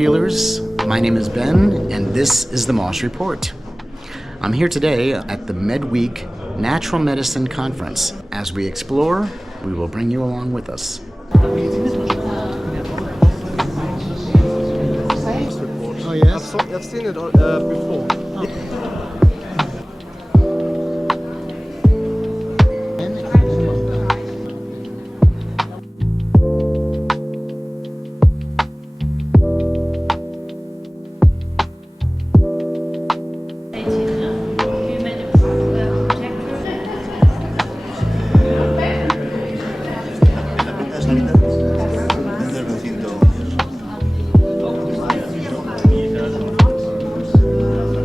healers. My name is Ben, and this is the Moss Report. I'm here today at the Medweek Natural Medicine Conference. As we explore, we will bring you along with us. Oh yes? I've seen it before.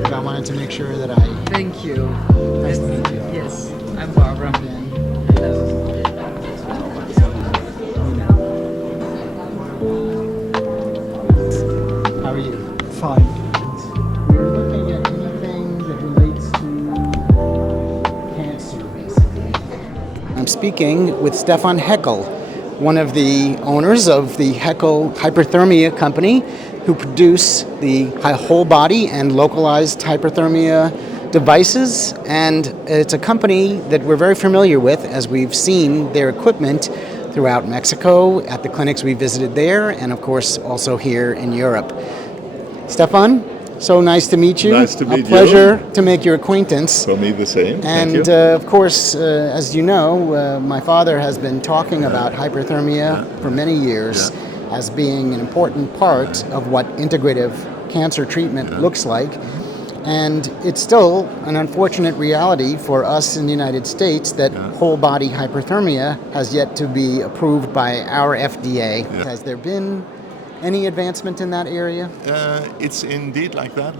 I wanted to make sure that Thank you. Nice to meet you. Yes, I'm Barbara. Hello. How are you? Fine. We're looking at anything that relates to cancer, basically. I'm speaking with Stefan Heckel, one of the owners of the Heckel Hyperthermia company, who produce the whole body and localized hyperthermia devices. And it's a company that we're very familiar with, as we've seen their equipment throughout Mexico at the clinics we visited there, and of course also here in Europe. Stefan, so nice to meet you. Nice to meet you. A pleasure to make your acquaintance. For me, the same. And Thank you. of course, as you know, my father has been talking about hyperthermia for many years as being an important part of what integrative cancer treatment looks like. And it's still an unfortunate reality for us in the United States that whole body hyperthermia has yet to be approved by our FDA. Has there been any advancement in that area? It's indeed like that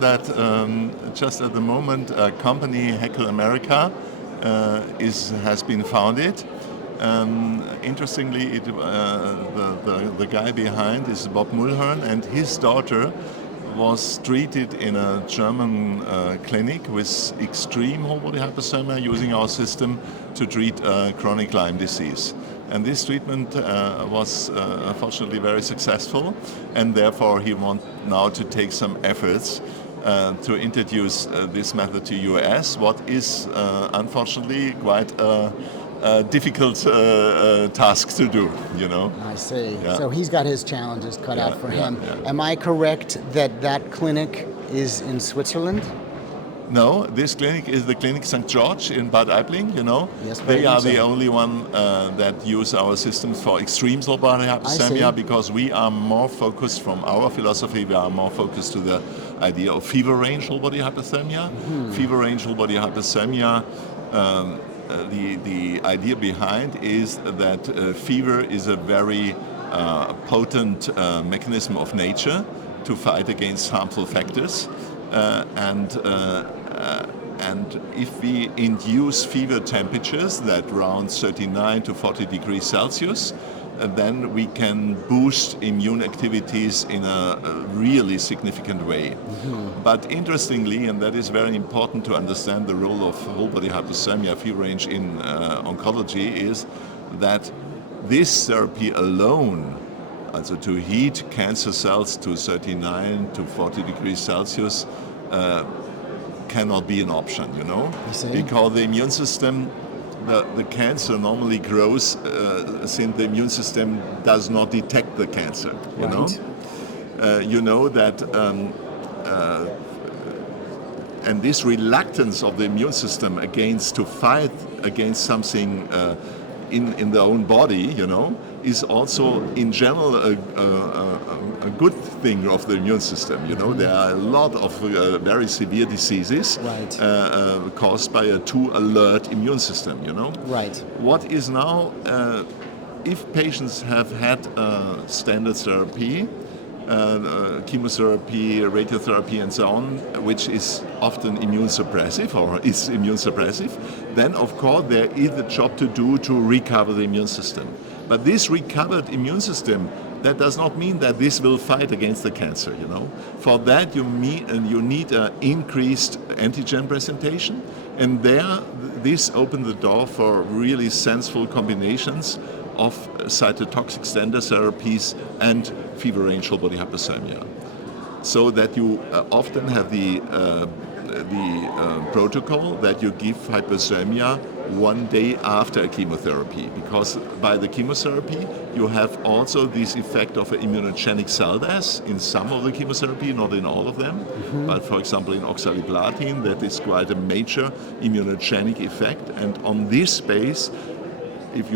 just at the moment a company, Heckel America, has been founded. Interestingly, the guy behind is Bob Mulhern, and his daughter was treated in a German clinic with extreme whole body hyperthermia using our system to treat chronic Lyme disease. And this treatment was unfortunately very successful, and therefore he wants now to take some efforts to introduce this method to US, what is unfortunately quite a difficult task to do, you know. I see. Yeah. So he's got his challenges cut out for him. Yeah. Am I correct that that clinic is in Switzerland? No, this clinic is the Clinic St. George in Bad Aibling, you know. Yes, very they are so. the only one that use our systems for extreme whole body hyperthermia, because we are more focused from our philosophy, we are more focused to the idea of fever range whole body hyperthermia. Fever range whole body hyperthermia, the idea behind is that fever is a very potent mechanism of nature to fight against harmful factors. And if we induce fever temperatures that around 39 to 40 degrees Celsius, then we can boost immune activities in a really significant way. But interestingly, and that is very important to understand the role of whole body hyperthermia, fever range in oncology, is that this therapy alone, also to heat cancer cells to 39 to 40 degrees Celsius, cannot be an option, you know, because the immune system, the cancer normally grows since the immune system does not detect the cancer, you know. You know that, and this reluctance of the immune system to fight against something in their own body, you know, is also in general a good thing of the immune system. You know, there are a lot of very severe diseases caused by a too alert immune system. You know. Right. What is now, if patients have had standard therapy, chemotherapy, radiotherapy, and so on, which is often immune suppressive, then of course there is a job to do to recover the immune system. But this recovered immune system, that does not mean that this will fight against the cancer, you know. For that you need an increased antigen presentation, and this opened the door for really sensible combinations of cytotoxic standard therapies and fever range whole body hyperthermia. so that you often have the protocol that you give hyperthermia 1 day after chemotherapy, because by the chemotherapy you have also this effect of an immunogenic cell death in some of the chemotherapy, not in all of them, but for example in oxaliplatin that is quite a major immunogenic effect, and on this base if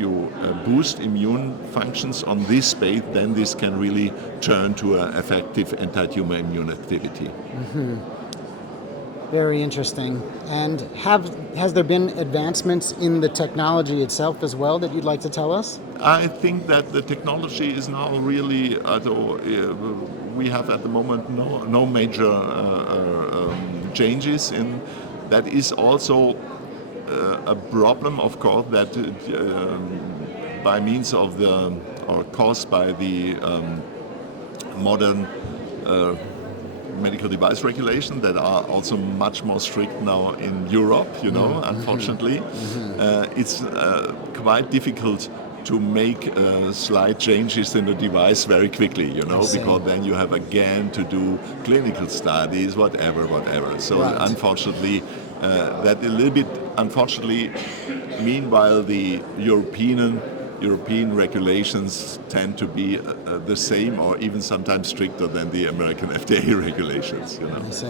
you boost immune functions on this base, then this can really turn to an effective anti-tumor immune activity. Very interesting. And has there been advancements in the technology itself as well that you'd like to tell us? I think that the technology is now really, we have at the moment no major changes in. That is also a problem, of course, that by means of or caused by the modern medical device regulation that are also much more strict now in Europe, unfortunately. It's quite difficult to make slight changes in the device very quickly, because then you have again to do clinical studies, whatever. So unfortunately, that a little bit, meanwhile the European regulations tend to be the same or even sometimes stricter than the American FDA regulations. I see.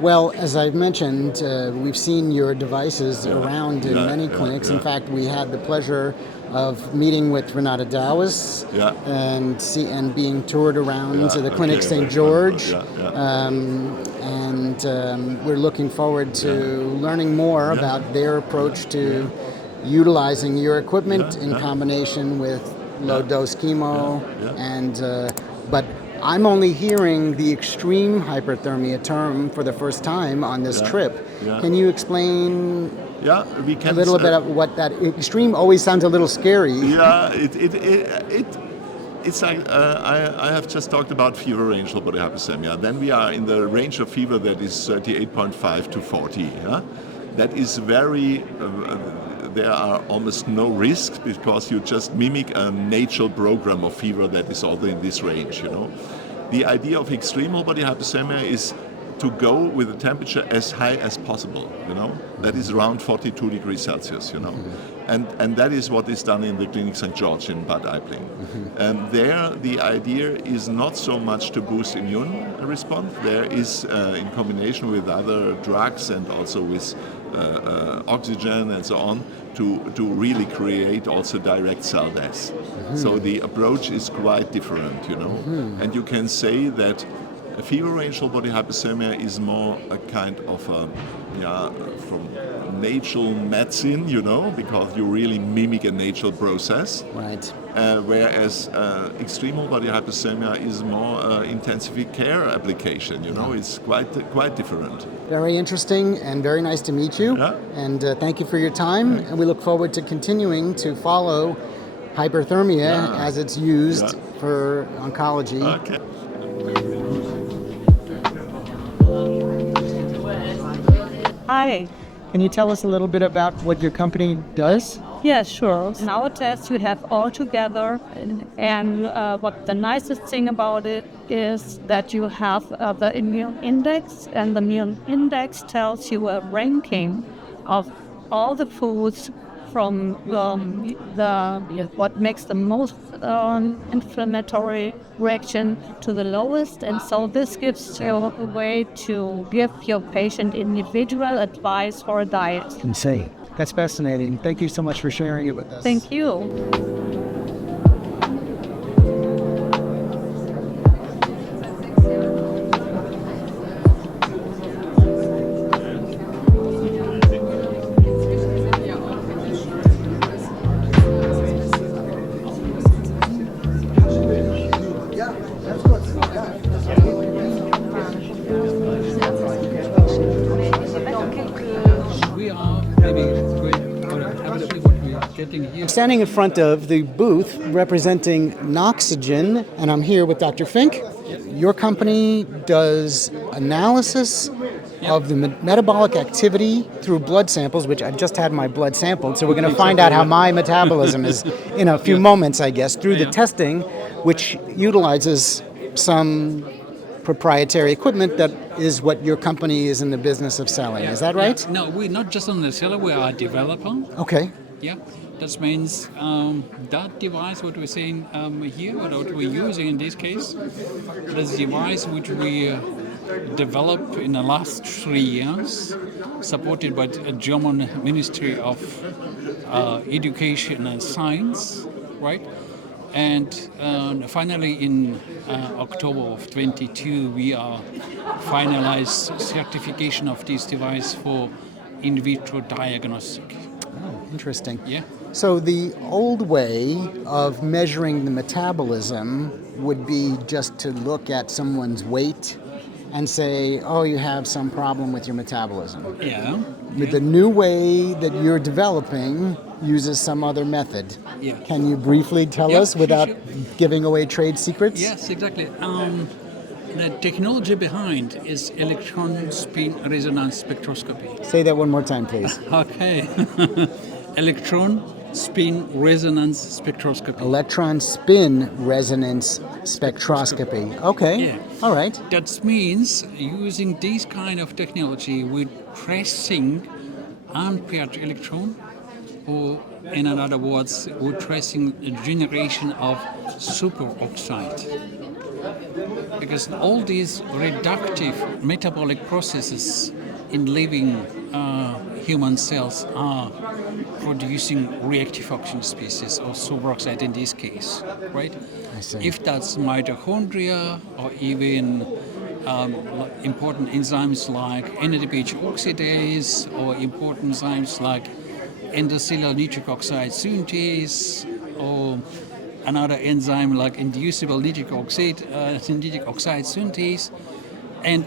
Well, as I've mentioned, we've seen your devices around in many clinics. In fact, we had the pleasure of meeting with Renata Dawes and being toured around to the clinic St. George. And we're looking forward to learning more about their approach to utilizing your equipment in combination with low-dose chemo. But I'm only hearing the extreme hyperthermia term for the first time on this trip. Can you explain a little bit of what that extreme always sounds a little scary? Yeah, it's like I have just talked about fever range low body hyperthermia. Then we are in the range of fever that is 38.5 to 40. That is very. There are almost no risks because you just mimic a natural program of fever that is also in this range. The idea of extreme low body hyperthermia is to go with the temperature as high as possible. That is around 42 degrees Celsius. And that is what is done in the clinic St. George in Bad Aibling. And there, the idea is not so much to boost immune response. There is, in combination with other drugs and also with oxygen and so on, to really create also direct cell death. So the approach is quite different, And you can say that a fever range low body hyperthermia is more a kind of from natural medicine, because you really mimic a natural process. Right. Whereas extreme low body hyperthermia is more intensive care application. It's quite different. Very interesting and very nice to meet you. And thank you for your time. And we look forward to continuing to follow hyperthermia as it's used for oncology. Okay. Hi. Can you tell us a little bit about what your company does? Yeah, sure. In our test, you have all together, and what the nicest thing about it is that you have the immune index, and the immune index tells you a ranking of all the foods from what makes the most inflammatory reaction to the lowest, and so this gives you a way to give your patient individual advice for a diet. Insane. That's fascinating. Thank you so much for sharing it with us. Thank you. I'm standing in front of the booth representing Noxygen, and I'm here with Dr. Fink. Your company does analysis of the metabolic activity through blood samples, which I just had my blood sampled, so we're going to find out how my metabolism is in a few moments, I guess, through the testing, which utilizes some proprietary equipment that is what your company is in the business of selling. Is that right? Yeah. No, we're not just on the seller, we are a developer. Okay. Yeah, that means that device, what we're saying here, what we're using in this case, this device which we developed in the last 3 years, supported by the German Ministry of Education and Science, right? And finally, in October of 22, we are finalized certification of this device for in vitro diagnostic. Oh, interesting. Yeah. So the old way of measuring the metabolism would be just to look at someone's weight and say, oh, you have some problem with your metabolism. Yeah. But the new way that you're developing uses some other method. Yeah. Can you briefly tell Yeah, us sure, without sure. giving away trade secrets? Yes, exactly. The technology behind is electron spin resonance spectroscopy. Say that one more time, please. Okay. Electron spin resonance spectroscopy. Electron spin resonance spectroscopy. Okay. Yeah. All right. That means using this kind of technology, we're tracing unpaired electron, or in other words, we're tracing the generation of superoxide. Because all these reductive metabolic processes in living human cells are producing reactive oxygen species, or superoxide in this case, right? I see. If that's mitochondria or even important enzymes like NADPH oxidase, or important enzymes like endocellular nitric oxide synthase, or another enzyme like inducible nitric oxide synthase. And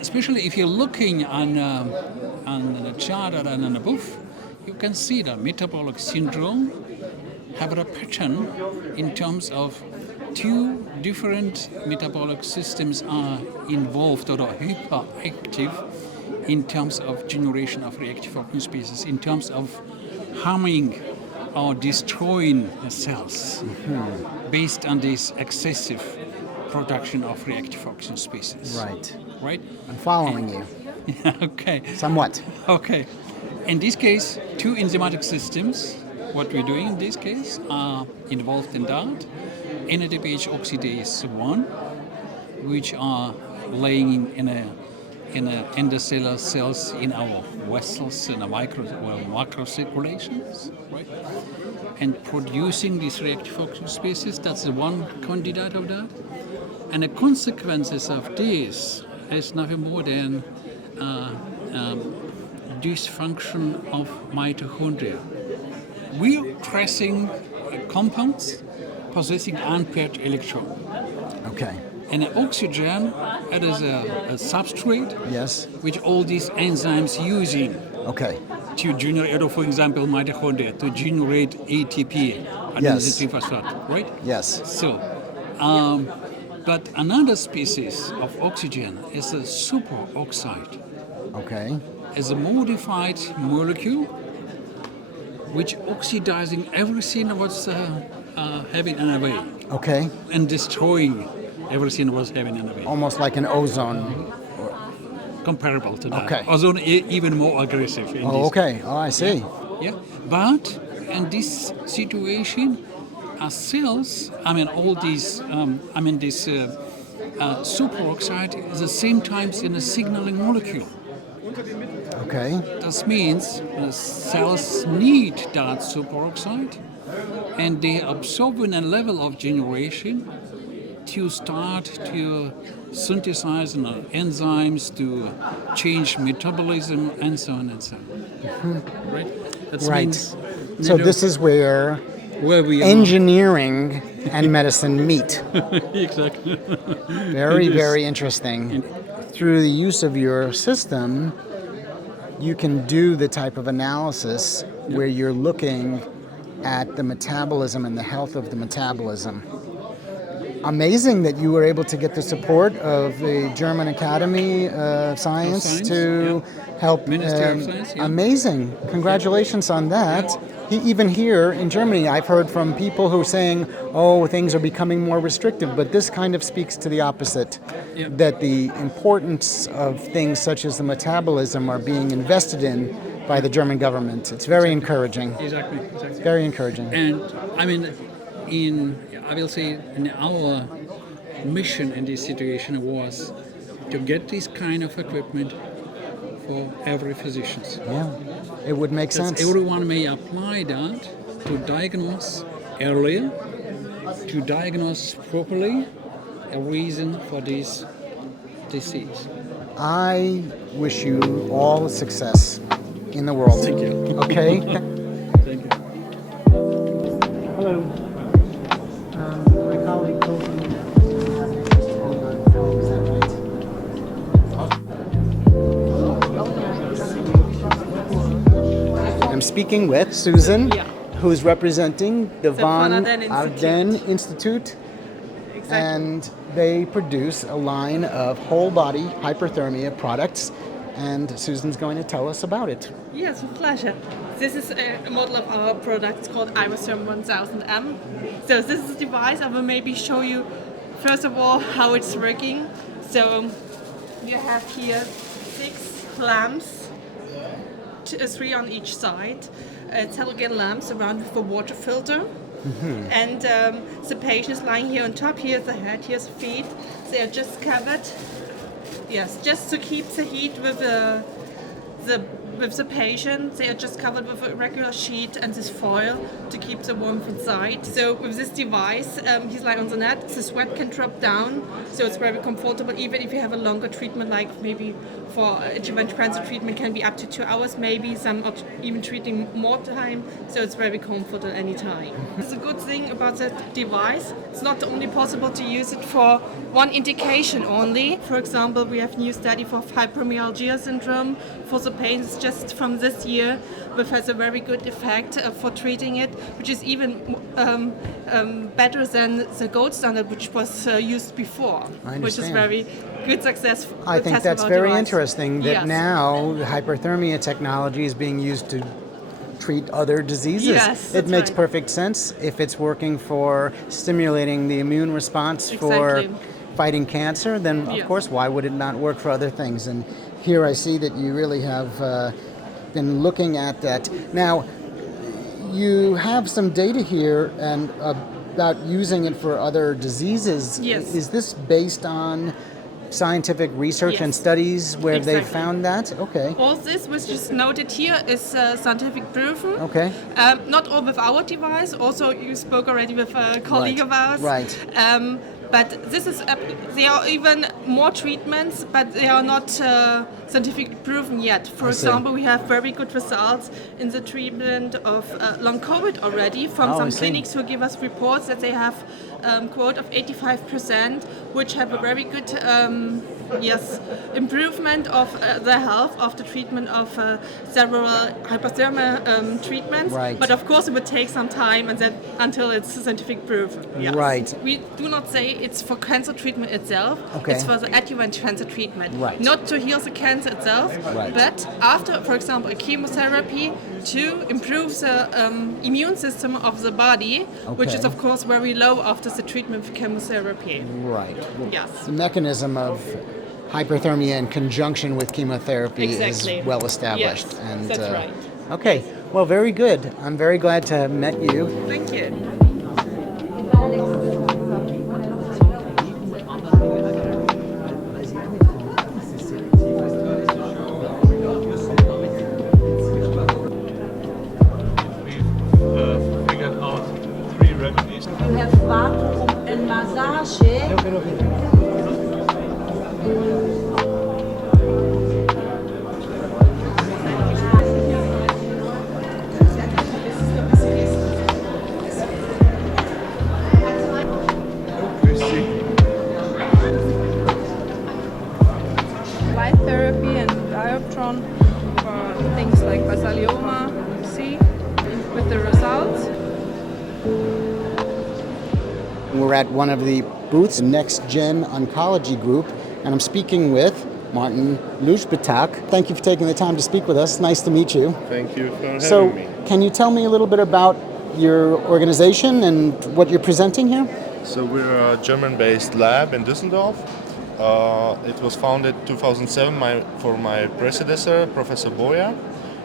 especially if you're looking on the chart and above, you can see the metabolic syndrome have a pattern in terms of two different metabolic systems are involved or are hyperactive in terms of generation of reactive oxygen species, in terms of harming or destroying the cells based on this excessive production of reactive oxygen species. Right. Right? I'm following you. Okay. Somewhat. Okay. In this case, two enzymatic systems, what we're doing in this case, are involved in that. NADPH oxidase 1, which are laying in a endocellular cells in our vessels in a macro circulations, right? And producing these reactive oxygen species, that's the one candidate of that. And the consequences of this is nothing more than dysfunction of mitochondria. We're tracing compounds possessing unpaired electron. Okay. And oxygen, it is a substrate Yes. which all these enzymes using Okay. to generate, for example, mitochondria, to generate ATP, adenosine triphosphate, right? Yes. So, but another species of oxygen is a superoxide. Okay. Is a modified molecule which oxidizing everything what's having in a way Okay. and destroying everything what's having in a way. Almost like an ozone. Comparable to that. Okay. Ozone even more aggressive. In Oh, this. okay. Oh, I see. Yeah, but in this situation, our cells, all these, this superoxide is the same times in a signaling molecule. Okay. This means the cells need that superoxide, and they absorb in a level of generation to start to synthesize enzymes to change metabolism and so on and so on. Right? That Right. means So this is where we are. engineering and medicine meet. Exactly. Very, It is. very interesting. Through the use of your system, you can do the type of analysis where you're looking at the metabolism and the health of the metabolism. Amazing that you were able to get the support of the German Academy of Science to help. Ministry of Science, yeah. Amazing. Congratulations on that. Even here in Germany, I've heard from people who are saying, oh, things are becoming more restrictive, but this kind of speaks to the opposite, that the importance of things such as the metabolism are being invested in by the German government. It's very encouraging. Exactly. Very encouraging. And I mean, I will say, in our mission in this situation was to get this kind of equipment for every physician. Yeah, it would make sense. Everyone may apply that to diagnose earlier, to diagnose properly a reason for this disease. I wish you all success in the world. Thank you. Okay? Thank you. Hello. My colleague told me. I'm speaking with Susan, who's representing the Von Ardenne Institute. Exactly. And they produce a line of whole body hyperthermia products. And Susan's going to tell us about it. Yes, with pleasure. This is a model of our product called Iratherm 1000M. So this is a device. I will maybe show you first of all how it's working. So you have here 6 lamps, 3 on each side, halogen lamps around with a water filter. Mm-hmm. And the patient is lying here on top. Here's the head, here's the feet. They are just covered. Yes, just to keep the heat with the patient, they are just covered with a regular sheet and this foil to keep the warmth inside. So with this device, he's lying on the net, the sweat can drop down, so it's very comfortable, even if you have a longer treatment, like maybe for adjuvant cancer treatment can be up to 2 hours maybe, some are even treating more time, so it's very comfortable anytime. It's a good thing about that device. It's not only possible to use it for one indication only. For example, we have a new study for fibromyalgia syndrome for the patients just from this year, which has a very good effect for treating it, which is even better than the gold standard, which was used before, which is very good success. I think that's very interesting that now hyperthermia technology is being used to treat other diseases. Yes, it makes perfect sense if it's working for stimulating the immune response for fighting cancer, then of course why would it not work for other things? And here I see that you really have been looking at that. Now, you have some data here and about using it for other diseases. Yes. Is this based on scientific research and studies where they found that? Okay. All this which is noted here is scientific proven. Okay. Not all with our device. Also, you spoke already with a colleague of ours. Right. But this is there are even more treatments, but they are not scientifically proven yet. For example, we have very good results in the treatment of long COVID already from some clinics who give us reports that they have quote of 85%, which have a very good improvement of the health of the treatment of several hyperthermia treatments. Right. But of course, it would take some time and that until it's scientific proven. Yes. Right. We do not say it's for cancer treatment itself. Okay. It's for the adjuvant cancer treatment. Right. Not to heal the cancer itself, but after, for example, a chemotherapy to improve the immune system of the body, which is of course very low after the treatment of chemotherapy. Right. Yes. The mechanism of hyperthermia in conjunction with chemotherapy is well established. Yes, and, that's right. Okay, well, very good. I'm very glad to have met you. Thank you. Figured out 3 remedies. You have vacuum and massage. Light therapy and Electron for things like basalioma, see, with the results. We're at one of the booths, Next Gen Oncology Group, and I'm speaking with Martin Lužbeták. Thank you for taking the time to speak with us. Nice to meet you. Thank you for having So, me. can you tell me a little bit about your organization and what you're presenting here? So we're a German-based lab in Düsseldorf. It was founded 2007 for my predecessor, Professor Boyer,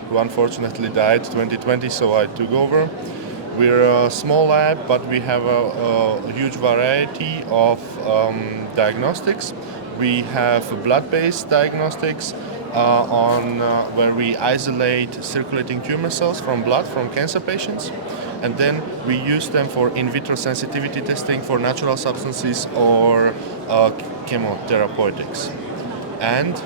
who unfortunately died 2020, so I took over. We're a small lab, but we have a huge variety of diagnostics. We have blood-based diagnostics where we isolate circulating tumor cells from blood from cancer patients, and then we use them for in vitro sensitivity testing for natural substances or chemotherapeutics. And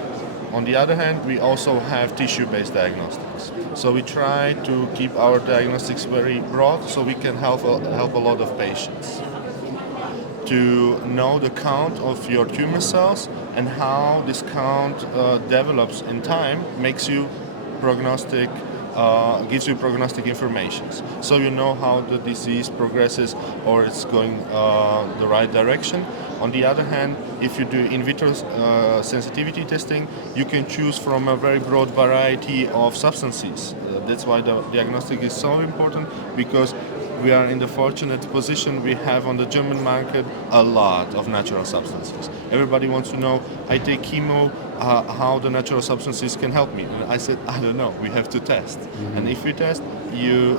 on the other hand, we also have tissue-based diagnostics. So we try to keep our diagnostics very broad so we can help a lot of patients. To know the count of your tumor cells and how this count develops in time makes you gives you prognostic information. So you know how the disease progresses or it's going the right direction. On the other hand, if you do in vitro sensitivity testing, you can choose from a very broad variety of substances. That's why the diagnostic is so important, because we are in the fortunate position we have on the German market a lot of natural substances. Everybody wants to know, I take chemo, how the natural substances can help me. And I said, I don't know, we have to test. Mm-hmm. And if you test, you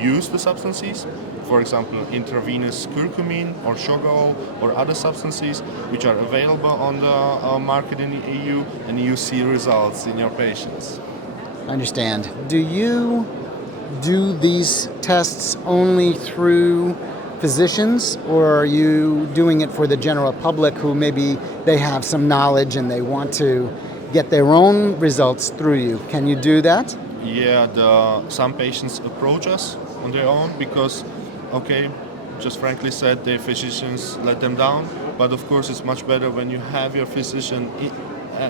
use the substances, for example, intravenous curcumin or Shogal or other substances which are available on the market in the EU, and you see results in your patients. I understand. Do you do these tests only through physicians, or are you doing it for the general public who maybe they have some knowledge and they want to get their own results through you? Can you do that? Yeah, some patients approach us on their own because, just frankly said, their physicians let them down. But of course, it's much better when you have your physician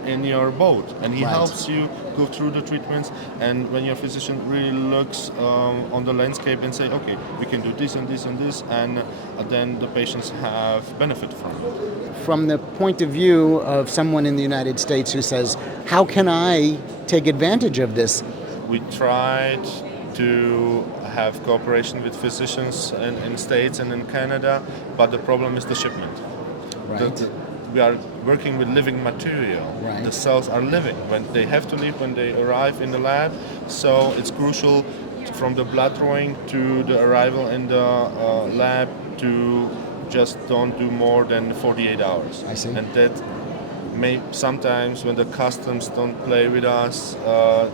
in your boat and he helps you go through the treatments, and when your physician really looks on the landscape and say, okay, we can do this and this and this, and then the patients have benefit from it. From the point of view of someone in the United States who says, how can I take advantage of this? We tried to have cooperation with physicians in States and in Canada, but the problem is the shipment. Right. We are working with living material. Right. The cells are living. When they have to live when they arrive in the lab, so it's crucial from the blood drawing to the arrival in the lab to just don't do more than 48 hours. I see. And that may sometimes when the customs don't play with us,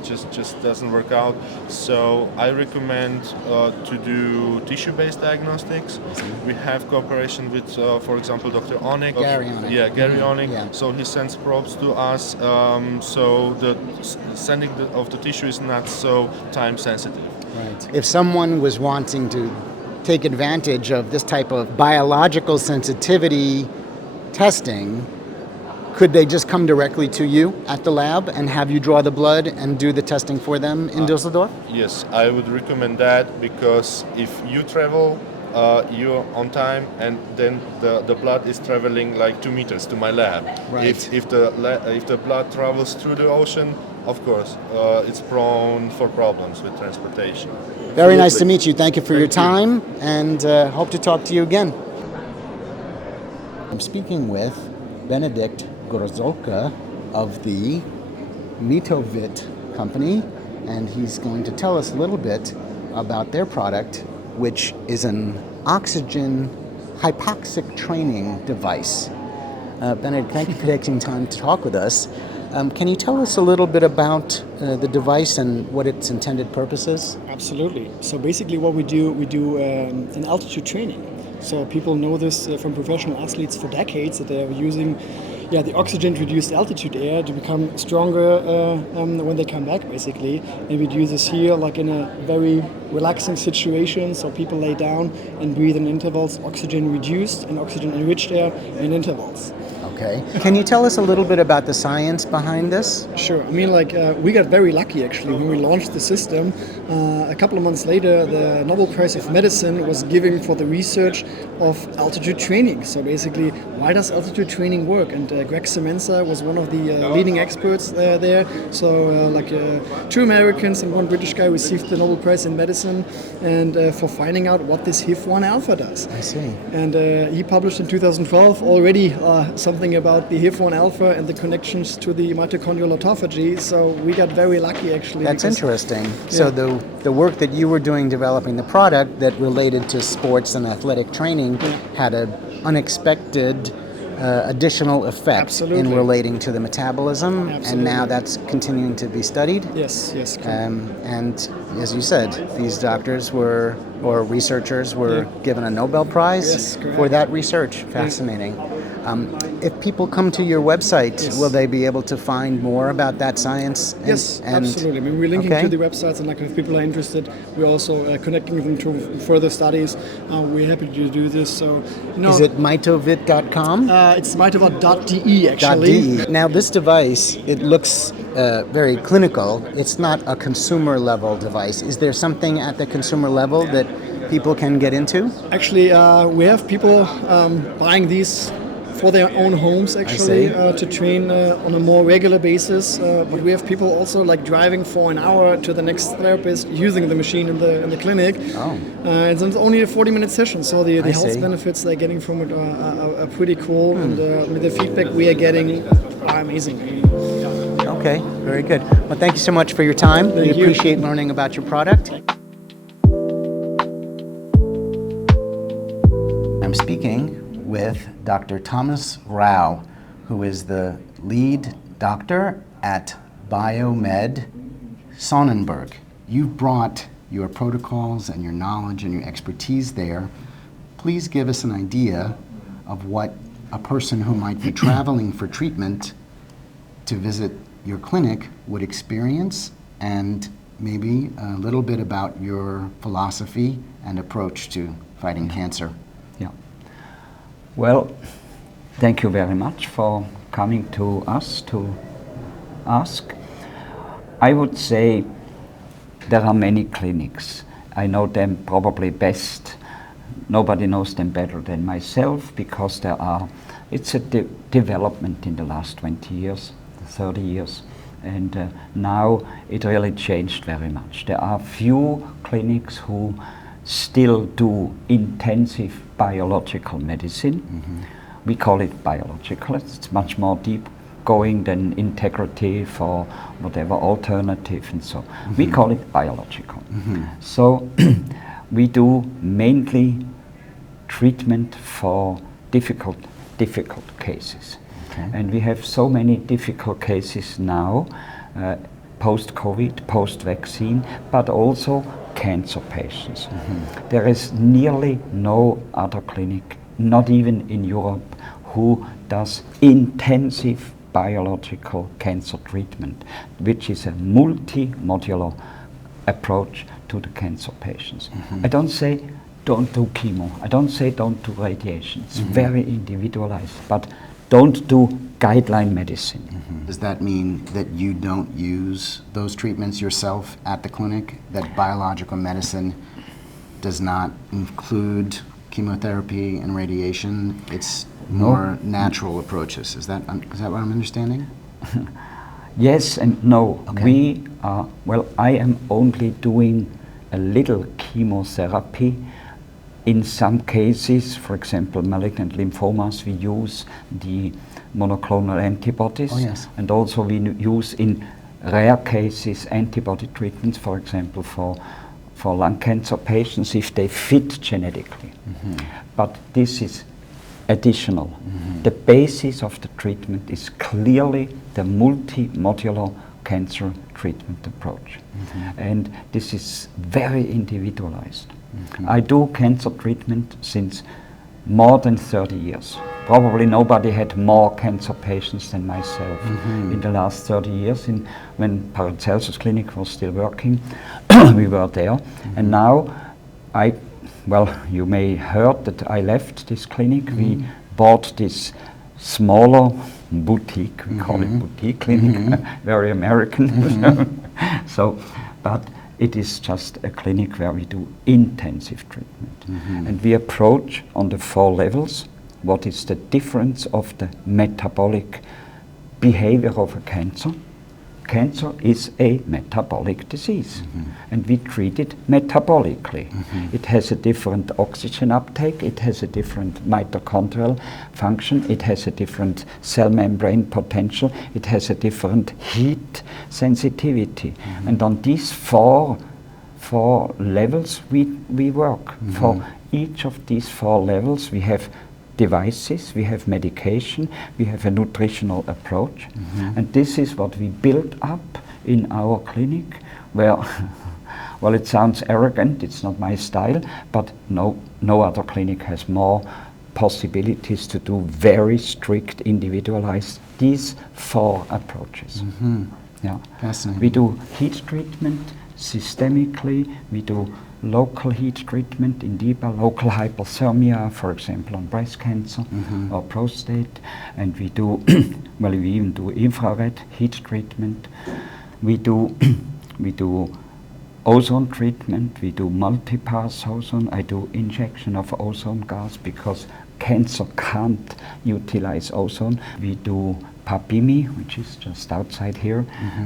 just doesn't work out. So I recommend to do tissue-based diagnostics. We have cooperation with, for example, Dr. Onek. Gary Onek. Yeah, Gary Onek. Yeah. So he sends probes to us. So the sending of the tissue is not so time sensitive. Right. If someone was wanting to take advantage of this type of biological sensitivity testing, could they just come directly to you at the lab and have you draw the blood and do the testing for them in Düsseldorf? Yes, I would recommend that, because if you travel, you're on time, and then the blood is traveling like 2 meters to my lab. Right. If the blood travels through the ocean, of course, it's prone for problems with transportation. Very nice to meet you. Thank you for your time, and hope to talk to you again. I'm speaking with Benedikt Gorsolke of the Medweek company, and he's going to tell us a little bit about their product, which is an oxygen hypoxic training device. Benedikt, thank you for taking time to talk with us. Can you tell us a little bit about the device and what its intended purpose is? Absolutely. So basically what we do an altitude training. So people know this from professional athletes for decades, that they are using the oxygen-reduced altitude air to become stronger when they come back, basically. And we do this here like in a very relaxing situation, so people lay down and breathe in intervals, oxygen-reduced and oxygen-enriched air in intervals. Okay. Can you tell us a little bit about the science behind this? Sure. I mean, we got very lucky actually when we launched the system. A couple of months later, the Nobel Prize of Medicine was given for the research of altitude training. So basically, why does altitude training work? And Greg Semenza was one of the leading experts there. So 2 Americans and 1 British guy received the Nobel Prize in Medicine, and for finding out what this HIF-1 alpha does. I see. And he published in 2012 already something about the HIF-1 alpha and the connections to the mitochondrial autophagy. So we got very lucky actually. That's interesting. So the work that you were doing developing the product that related to sports and athletic training had an unexpected additional effect in relating to the metabolism, and now that's continuing to be studied. Yes. And as you said, these doctors or researchers were given a Nobel Prize for that research. Fascinating. If people come to your website, will they be able to find more about that science? Yes, absolutely. I mean, we're linking to the websites, and if people are interested, we're also connecting them to further studies. We're happy to do this. So, is it mitovit.com? It's mitovit.de actually. .de. Now, this device, it looks very clinical. It's not a consumer level device. Is there something at the consumer level that people can get into? Actually, we have people buying these for their own homes actually to train on a more regular basis. But we have people also driving for an hour to the next therapist using the machine in the clinic. And it's only a 40-minute session, so the health benefits they're getting from it are pretty cool. And the feedback we are getting are amazing. Okay, very good. Well, thank you so much for your time. We appreciate learning about your product. I'm speaking with Dr. Thomas Rau, who is the lead doctor at Biomed Sonnenberg. You've brought your protocols and your knowledge and your expertise there. Please give us an idea of what a person who might be traveling for treatment to visit your clinic would experience, and maybe a little bit about your philosophy and approach to fighting cancer. Well, thank you very much for coming to us to ask. I would say there are many clinics. I know them probably best. Nobody knows them better than myself, because it's a development in the last 20 years, 30 years. And now it really changed very much. There are few clinics who still do intensive biological medicine. We call it biological. It's much more deep going than integrative or whatever alternative and so. We call it biological. So we do mainly treatment for difficult cases. And we have so many difficult cases now, post-COVID, post-vaccine, but also cancer patients. There is nearly no other clinic, not even in Europe, who does intensive biological cancer treatment, which is a multi-modular approach to the cancer patients. I don't say don't do chemo, I don't say don't do radiation. It's very individualized, but don't do guideline medicine. Does that mean that you don't use those treatments yourself at the clinic? That biological medicine does not include chemotherapy and radiation? It's more natural approaches. Is that what I'm understanding? Yes and no. We are, I am only doing a little chemotherapy. In some cases, for example, malignant lymphomas, we use the monoclonal antibodies. And also we use in rare cases antibody treatments, for example, for lung cancer patients if they fit genetically. But this is additional. The basis of the treatment is clearly the multi-modular cancer treatment approach. And this is very individualized. I do cancer treatment since more than 30 years. Probably nobody had more cancer patients than myself in the last 30 years. When Paracelsus Clinic was still working, we were there. And now you may heard that I left this clinic. We bought this smaller boutique, we call it boutique clinic, very American. So, but it is just a clinic where we do intensive treatment. And we approach on the 4 levels what is the difference of the metabolic behavior of a cancer. Cancer is a metabolic disease, and we treat it metabolically. It has a different oxygen uptake, it has a different mitochondrial function, it has a different cell membrane potential, it has a different heat sensitivity. And on these four levels we work. For each of these 4 levels we have devices, we have medication, we have a nutritional approach, and this is what we build up in our clinic, where, well, it sounds arrogant, it's not my style, but no other clinic has more possibilities to do very strict, individualized, these 4 approaches. Yeah. Fascinating. We do heat treatment systemically, we do local heat treatment in DIBA, local hyperthermia, for example, on breast cancer or prostate, and we do, well, we even do infrared heat treatment. We do ozone treatment, we do multipass ozone, I do injection of ozone gas because cancer can't utilize ozone. We do PAPIMI, which is just outside here,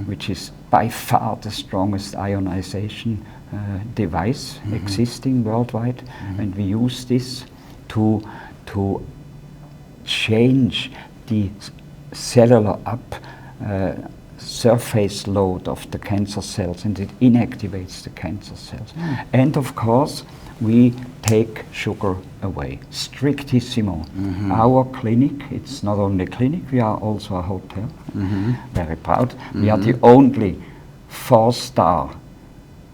which is by far the strongest ionization device existing worldwide, and we use this to change the cellular surface load of the cancer cells, and it inactivates the cancer cells. And of course we take sugar away, strictissimo. Our clinic, it's not only a clinic, we are also a hotel, very proud. We are the only 4-star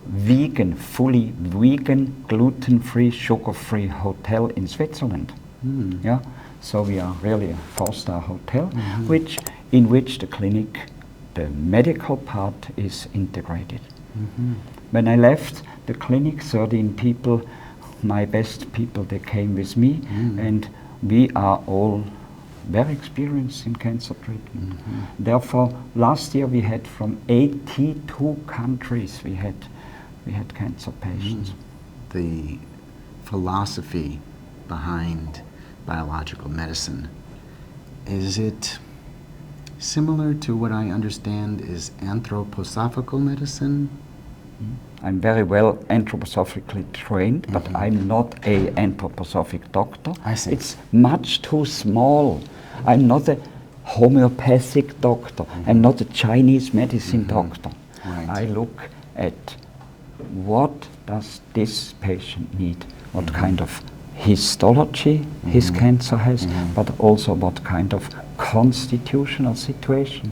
vegan, fully vegan, gluten-free, sugar-free hotel in Switzerland. Yeah, so we are really a 4-star hotel, in which the clinic, the medical part is integrated. When I left the clinic, 13 people, my best people, they came with me, and we are all very experienced in cancer treatment. Therefore, last year we had from 82 countries, we had cancer patients. The philosophy behind biological medicine, is it similar to what I understand is anthroposophical medicine? I'm very well anthroposophically trained, but I'm not a anthroposophic doctor. I see. It's much too small. I'm not a homeopathic doctor. I'm not a Chinese medicine doctor. Right. I look at what does this patient need, what kind of histology his cancer has, but also what kind of constitutional situation.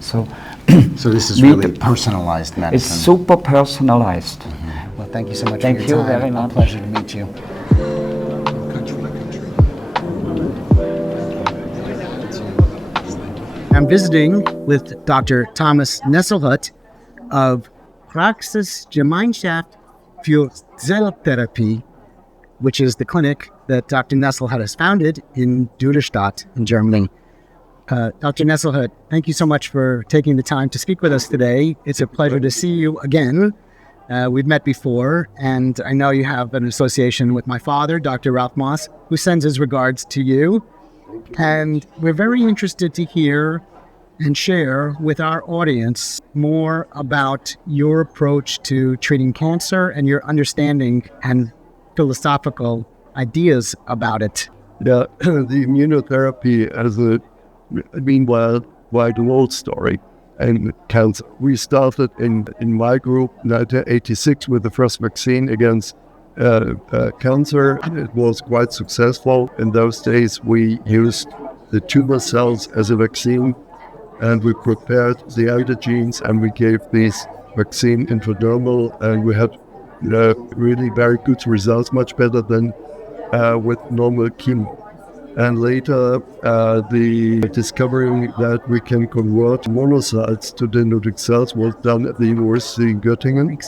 So this is really personalized medicine. It's super personalized. Well, thank you so much Thank for your you time. very much. A pleasure to meet you. I'm visiting with Dr. Thomas Nesselhut of Praxisgemeinschaft für Zelltherapie, which is the clinic that Dr. Nesselhut has founded in Lužbeták in Germany. Dr. Nesselhut, thank you so much for taking the time to speak with us today. It's a pleasure to see you again. We've met before, and I know you have an association with my father, Dr. Ralph Moss, who sends his regards to you. And we're very interested to hear and share with our audience more about your approach to treating cancer and your understanding and philosophical ideas about it. Yeah, the immunotherapy as a meanwhile quite an old story and cancer. We started in my group 1986 with the first vaccine against cancer. It was quite successful. In those days we used the tumor cells as a vaccine, and we prepared the antigens and we gave this vaccine intradermal, and we had really very good results, much better than with normal chemo. And later, the discovering that we can convert monocytes to dendritic cells was done at the University in Göttingen.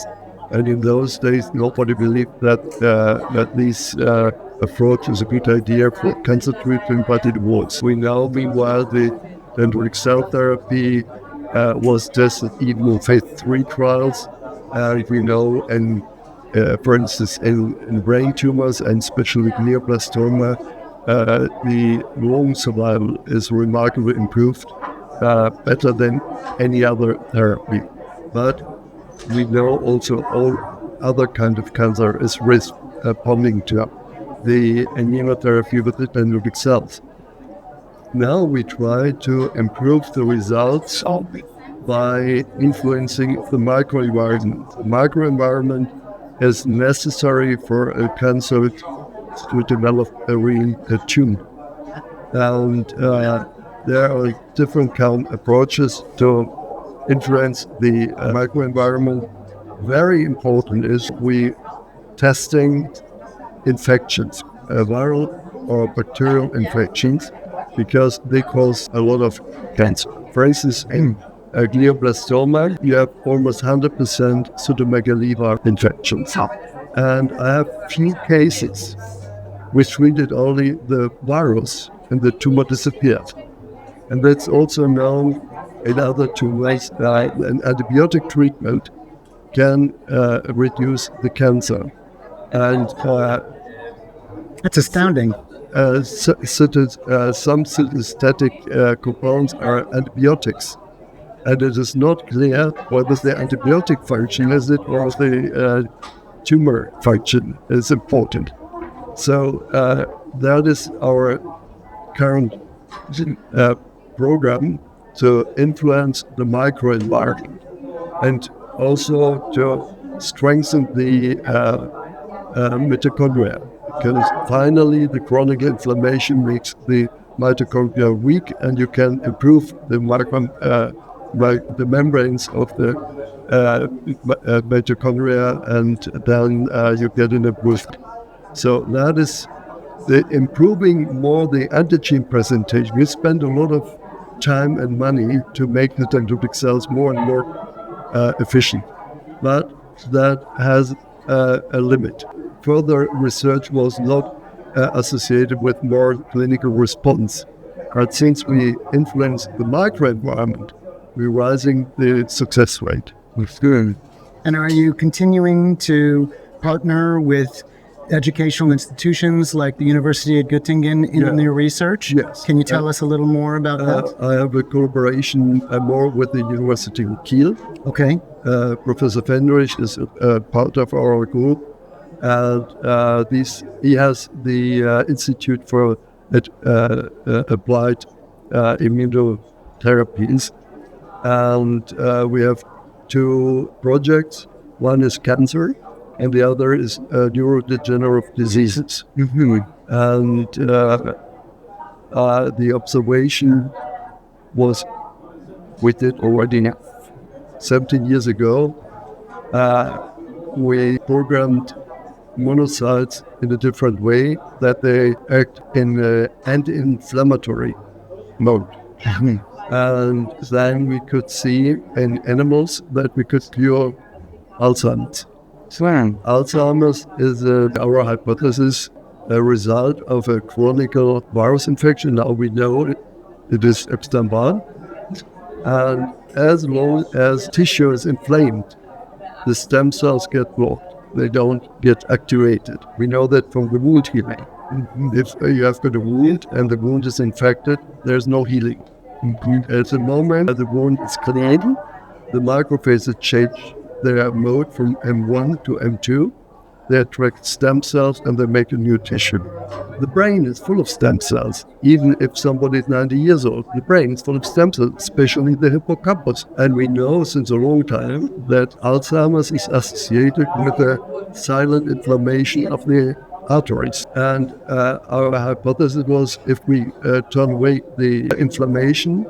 And in those days, nobody believed that this approach is a good idea for cancer treatment, but it was. We know, meanwhile, the dendritic cell therapy was tested even in phase 3 trials. We know, and for instance, in brain tumors and especially glioblastoma, the long survival is remarkably improved, better than any other therapy. But we know also all other kind of cancer is responding to the immunotherapy with the dendritic cells. Now we try to improve the results by influencing the microenvironment. The microenvironment is necessary for a cancer to develop a real tumor. And there are different kind of approaches to influence the microenvironment. Very important is we testing infections, viral or bacterial infections, because they cause a lot of cancer. For instance, in glioblastoma, you have almost 100% cytomegalovirus infections. And I have few cases which treated only the virus and the tumor disappeared. And that's also known in other tumors that an antibiotic treatment can reduce the cancer. And that's astounding. Some synthetic compounds are antibiotics, and it is not clear whether the antibiotic function is it or the tumor function is important. So that is our current program to influence the microenvironment and also to strengthen the mitochondria. Because finally, the chronic inflammation makes the mitochondria weak, and you can improve the membranes of the mitochondria, and then you get an improvement. So that is the improving more the antigen presentation. We spend a lot of time and money to make the dendritic cells more and more efficient, but that has a limit. Further research was not associated with more clinical response. But since we influence the microenvironment, we're rising the success rate. Good. And are you continuing to partner with educational institutions like the University of Göttingen in your research? Yes. Can you tell us a little more about that? I have a collaboration more with the University of Kiel. Okay. Professor Fendrich is part of our group. And he has the Institute for Applied Immunotherapies. And we have two projects. One is cancer, and the other is neurodegenerative diseases. Mm-hmm. And the observation was, we did already 17 years ago. We programmed monocytes in a different way, that they act in an anti-inflammatory mode. Mm-hmm. And then we could see in animals that we could cure Alzheimer's. Alzheimer's is our hypothesis, a result of a chronic virus infection. Now we know it is Epstein-Barr. And as long as tissue is inflamed, the stem cells get blocked. They don't get activated. We know that from the wound healing. If you have got a wound and the wound is infected, there's no healing. At the moment the wound is cleared, the macrophages change their mode from M1 to M2. They attract stem cells and they make a new tissue. The brain is full of stem cells. Even if somebody is 90 years old, the brain is full of stem cells, especially the hippocampus. And we know since a long time that Alzheimer's is associated with a silent inflammation of the arteries. And our hypothesis was if we turn away the inflammation,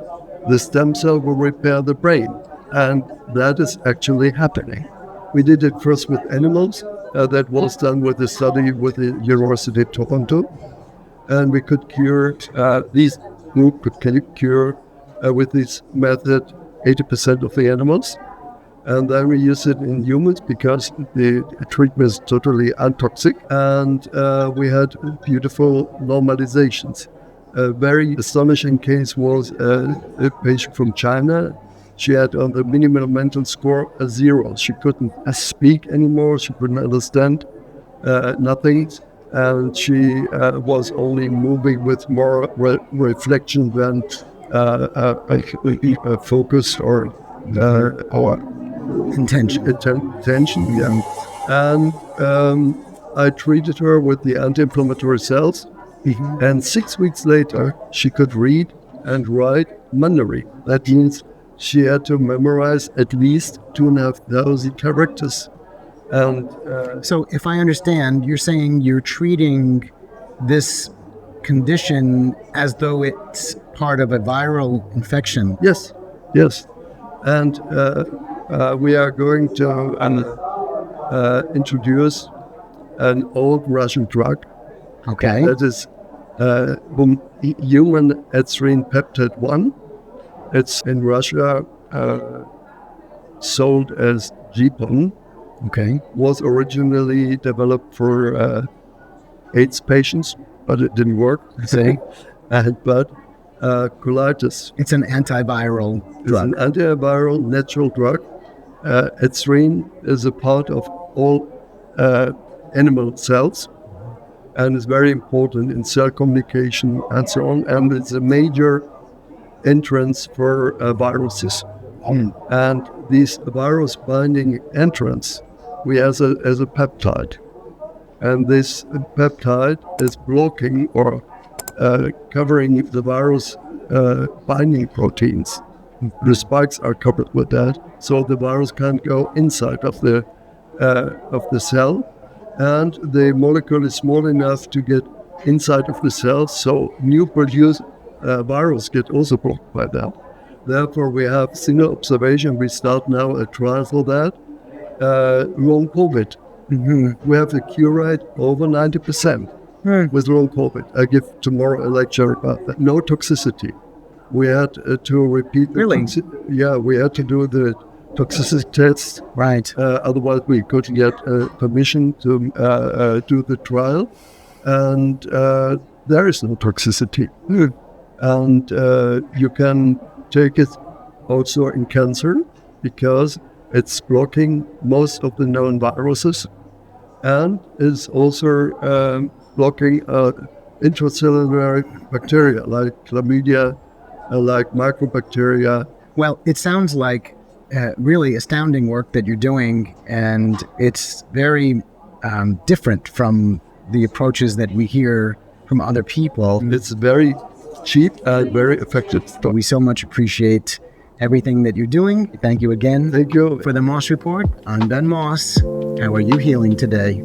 the stem cell will repair the brain. And that is actually happening. We did it first with animals. That was done with a study with the University of Toronto. And we could cure, these group could cure with this method 80% of the animals. And then we use it in humans because the treatment is totally untoxic, and we had beautiful normalizations. A very astonishing case was a patient from China. She had on the minimal mental score a 0. She couldn't speak anymore, she couldn't understand nothing, and she was only moving with more reflection than focus or intention. Yeah. And I treated her with the anti-inflammatory cells, and 6 weeks later she could read and write Mandarin. That means she had to memorize at least 2,500 characters. And so, if I understand, you're saying you're treating this condition as though it's part of a viral infection. Yes. And we are going to introduce an old Russian drug. Okay. That is human Ezrin Peptide 1. It's in Russia sold as GPON. Okay. Was originally developed for AIDS patients, but it didn't work. See? But colitis. It's an antiviral drug. It's an antiviral natural drug. Ezrin is a part of all animal cells and is very important in cell communication and so on. And it's a major entrance for viruses. And this virus binding entrance we have as a peptide. And this peptide is blocking or covering the virus binding proteins. The spikes are covered with that, so the virus can't go inside of the cell, and the molecule is small enough to get inside of the cell, so new produced virus get also blocked by that. Therefore, we have single observation. We start now a trial for that. Long COVID. We have a cure rate over 90% with long COVID. I give tomorrow a lecture about that. No toxicity. We had to repeat the we had to do the toxicity test. Right. Otherwise, we couldn't get permission to do the trial. And there is no toxicity. And you can take it also in cancer because it's blocking most of the known viruses and is also blocking intracellular bacteria like chlamydia, like microbacteria. Well, it sounds like really astounding work that you're doing, and it's very different from the approaches that we hear from other people. It's very cheap and very effective. But we so much appreciate everything that you're doing. Thank you again. Thank you. For the Moss Report, I'm Ben Moss. How are you healing today?